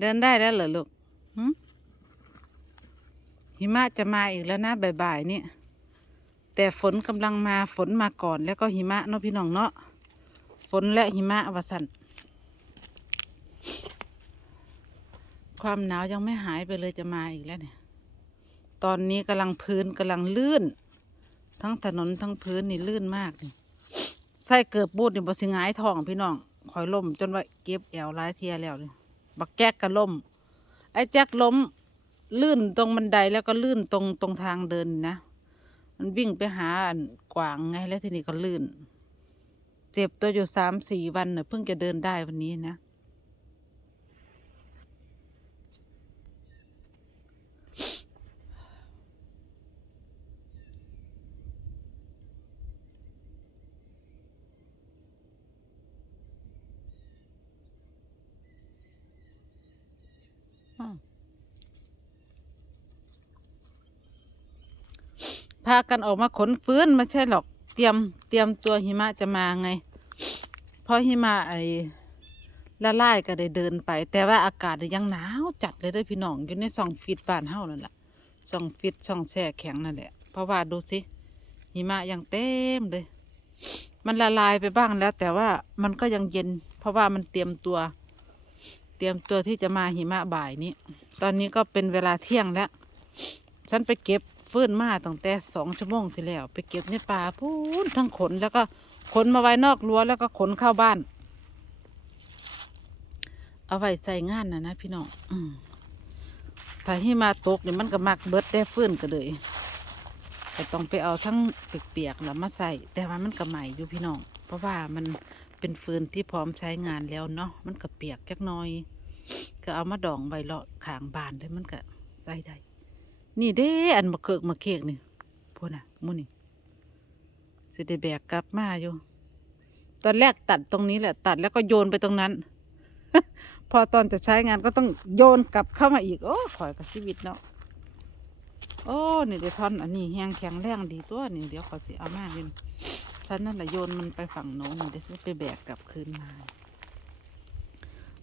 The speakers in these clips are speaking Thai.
เดินได้แล้วเหรอลูกหึหิมะจะมาอีกแล้วนะบ่ายๆนี่แต่ฝนกำลังมาฝนมาก่อน แล้วก็หิมะเนาะพี่น้องเนาะฝนและหิมะวาสันความหนาวยังไม่หายไปเลยจะมาอีกแล้วเนี่ย ตอนนี้กำลังพื้นกำลังลื่น ทั้งถนนทั้งพื้นนี่ลื่นมากนี่ใส่เกือบบูดนี่บ่สิหงายทองพี่น้องคอยล่มจนว่าเก็บแอวหลายเทียแล้วเนี่ย บักแจ๊กก็ล่มไอ้แจ๊กล้ม ลื่นตรงบันไดแล้วก็ลื่นตรงตรงทางเดินนี่นะ มันวิ่งไปหาอันกวางไงแล้วทีนี้ก็ลื่น เจ็บตัวอยู่สามสี่วันเน่ะเพิ่งจะเดินได้วันนี้นะ พากันออกมาขนฟื้นไม่ใช่หรอกเตรียมเตรียมตัวหิมะจะมาไง เพราะหิมะไอ้ละลายก็ได้เดินไป แต่ว่าอากาศยังหนาวจัดเลยเด้อพี่น้องอยู่ในสองฟีตบ้านเฮานั่นแหละสองฟีตสองแช่แข็งนั่นแหละ เพราะว่าดูสิหิมะยังเต็มเลย มันละลายไปบ้างแล้ว แต่ว่ามันก็ยังเย็น เพราะว่ามันเตรียมตัว เตรียมตัวที่จะมาหิมะบ่ายนี้ ตอนนี้ก็เป็นเวลาเที่ยงแล้ว ฉันไปเก็บ ฟื้นมาตั้งแต่สองชั่วโมงที่แล้ว ไปเก็บในป่าพูนทั้งขนแล้วก็ขนมาไว้นอกรั้วแล้วก็ขนเข้าบ้าน เอาไว้ใส่งานนะนะพี่น้องอถ้าให้มาตกเนี่ยมันก็มักเบิดได้ฟื้นก็เลยก็ต้องไปเอาทั้งเปียกๆแล้วมาใส่ แต่ว่ามันก็ใหม่อยู่พี่น้อง เพราะว่ามันเป็นฟืนที่พร้อมใช้งานแล้วเนาะมันก็เปียกจักน้อย ก็เอามาดองไว้เลาะขางบานเลยมันก็ใส่ได้ นี่เด้ อันมะเขือกมะเขือกนี่พวกน่ะมูนี่สิได้แบกกลับมาอยู่ ตอนแรกตัดตรงนี้แหละ ตัดแล้วก็โยนไปตรงนั้น พอตอนจะใช้งานก็ต้องโยนกลับเข้ามาอีก โอ้ข่อยกับชีวิตเนาะโอ้นี่เดี๋ยวทอนอันนี้แห้งแข็งแรงดีตัวนี่เดี๋ยวขอสิเอามาเลยฉันนั่นแหละโยนมันไปฝั่งโน้นเดี๋ยวฉันไปแบกกลับคืนมา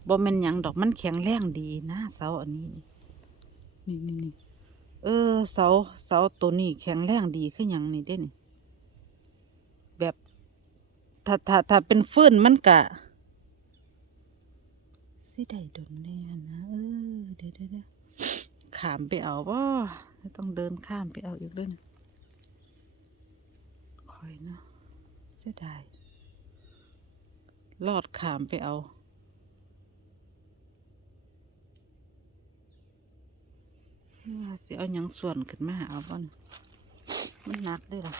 บ่แม่นยังดอกมันแข็งแรงดีนะเสาอันนี้นี่นี่นี่ เออ เสา เสาตัวนี้แข็งแรงดีขึ้นอย่างนี้เด้นี่ แบบถ้าถ้าถ้าเป็นฟื้นมันกะสิได้ดนแน่นะเออเดี๋ยวเดี๋ยวเดี๋ยวขามไปเอาบ่ต้องเดินข้ามไปเอาอีกเลยนะคอยเนาะเสียดายลอดขามไปเอา ว่า สิเอายังส่วนขึ้นมาเอาบ่อนมันนักด้วยล่ะ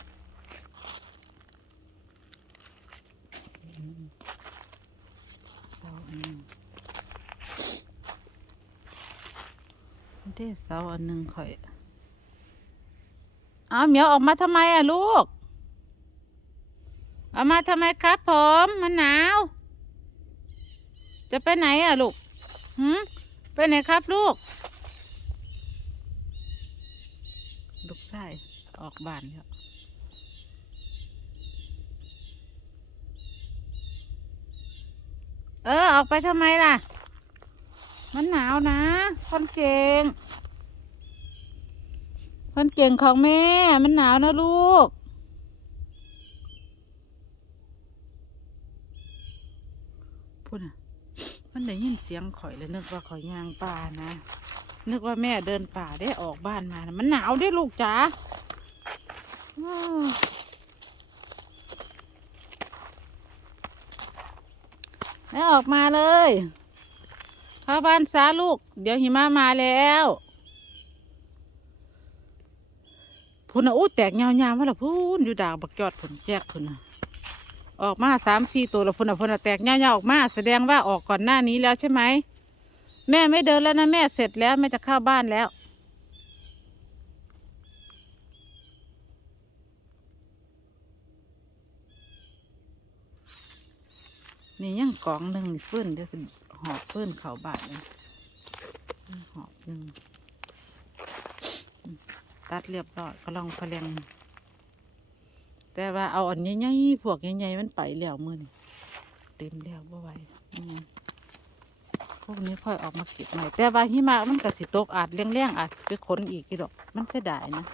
เสาอันหนึงเด้เสาอันหนึ่งข่อยเอาเหมียวออกมาทำไมอะลูกเอามาทำไมครับผมมันหนาว จะไปไหนอะลูกหืมไปไหนครับลูก ลูกชายออกบานแล้วเออ ออกไปทำไมล่ะ มันหนาวนะ คนเก่ง คนเก่งของแม่ มันหนาวนะลูก พูดน่ะ มันได้ยินเสียงข่อยเลยนึกว่าข่อยยางป่านะ นึกว่าแม่เดินป่าได้ออกบ้านมานะมันหนาวด้วยลูกจ๋าอ้าวให้ออกมาเลยเข้าบ้านซาลูก เดี๋ยวหิมะมาแล้วพุ่นน่ะอู้แตกเงาๆมาละพุ่นอยู่ดากบักจอดพุ่นแจกพุ่นน่ะออกมาสามสี่ตัวแล้วพุ่นน่ะพุ่นน่ะแตกเงาๆออกมา แสดงว่าออกก่อนหน้านี้แล้วใช่ไหม แม่ไม่เดินแล้วนะ แม่เสร็จแล้ว แม่จะเข้าบ้านแล้ว นี่ยังกองหนึ่งนี่ฟื้นเดี๋ยวหอบฟื้นเข่าบาดเลยหอบหนึ่งตัดเรียบร้อยก็ลองพะเลงแต่ว่าเอาอันใหญ่ๆพวกใหญ่ๆมันไปแล้วมือนี่เต็มแล้วบ่ไหวอืม พวกนี้ค่อยออกมาเก็บใหม่แต่ว่าหิมะมันก็สิตกอาจเลี้ยงๆอาจสิไปขนอีกกี่ดอกมันเสียดายนะ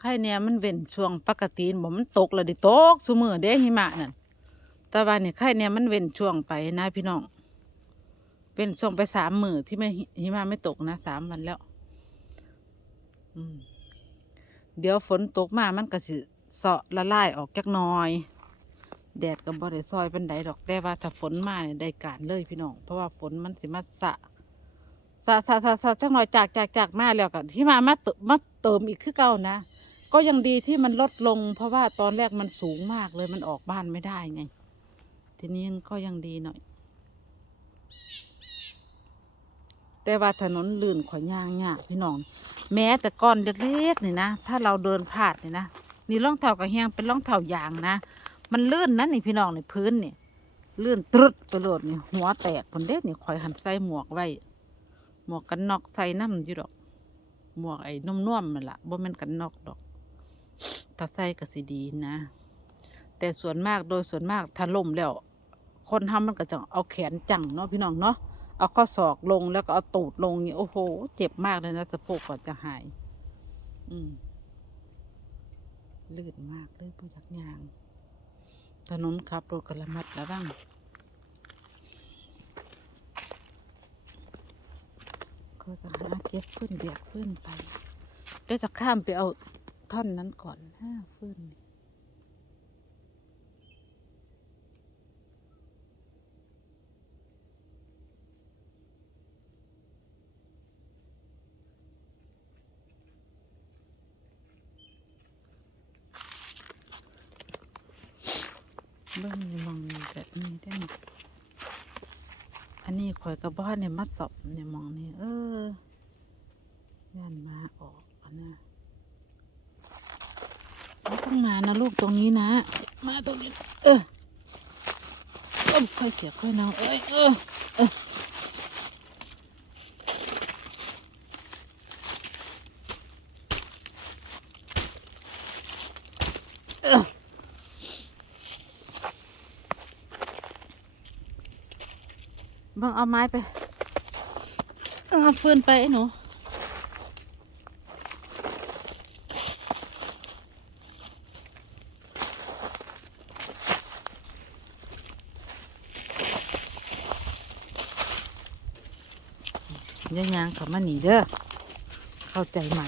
ใครเนี่ยมันเว้นช่วงปกติบ่มันตกแล้วดิตกซุมือเด้หิมะนั่นแต่ว่านี่ใครเนี่ยมันเว้นช่วงไปนะพี่น้องเว้นช่วงไปสามมือที่ไม่หิมะไม่ตกนะสามวันแล้ว อืม เดี๋ยวฝนตกมามันก็สิเสาะละลายออกจักหน้อย แดดก็บ่ได้ซอยเป็นไดดอกแต่ว่าถ้าฝนมาเนี่ยได้การเลยพี่น้อง เพราะว่าฝนมันสิมาสะสะสะสะสะจักหน่อยจากจากจากมาแล้วก็ที่มามาเติมมาเติมอีกคือเก่านะ ก็ยังดีที่มันลดลง เพราะว่าตอนแรกมันสูงมากเลยมันออกบ้านไม่ได้ไง ทีนี้ก็ยังดีหน่อย แต่ว่าถนนลื่นขอยย่างยากพี่น้อง แม้แต่ก้อนเล็กๆนี่นะ ถ้าเราเดินพลาดนี่นะ นี่ร่องเท้ากับแหงเป็นร่องเท้ายางนะ มันลื่นนะนี่พี่น้องในพื้นนี่ลื่นตรึดไปโลดนี่หัวแตกผลเด็ดนี่คอยหันใส่หมวกไว้ หมวกกันน็อกใส่น้ำอยู่ดอก หมวกไอ้นุ่มๆมันละบ่แม่นกันน็อกดอกถ้าใส่ก็สิดีนะ แต่ส่วนมากโดยส่วนมากถ้าล่มแล้ว คนทำมันก็จะเอาแขนจังเนาะพี่น้องเนาะ เอาข้อศอกลงแล้วก็เอาตูดลงนี่โอ้โห เจ็บมากเลยนะสะโพกกว่าจะหาย อืมลื่นมากเลยผู้ยักยาง ถนนขับรถกระมัดระวังก็จะหาเก็บฟื้นเบียกฟื้นไปเดี๋ยวจะข้ามไปเอาท่อนนั้นก่อนห้าฟื้นนี่ เบิ่งมองแบบนี้ได้ไหมอันนี้ข่อยกระบ้านเนี่ยมัดสอบเนี่ยมองนี่เออย่านมาออกอนะไม่ต้องมานะลูกตรงนี้นะ มาตรงนี้ เออค่อยเสียค่อยเนาเอ้ยเออเออเออ บังเอาไม้ไปเอาฟืนไปไอ้หนูย่ายางเขามาหนีเด้อเข้าใจไหม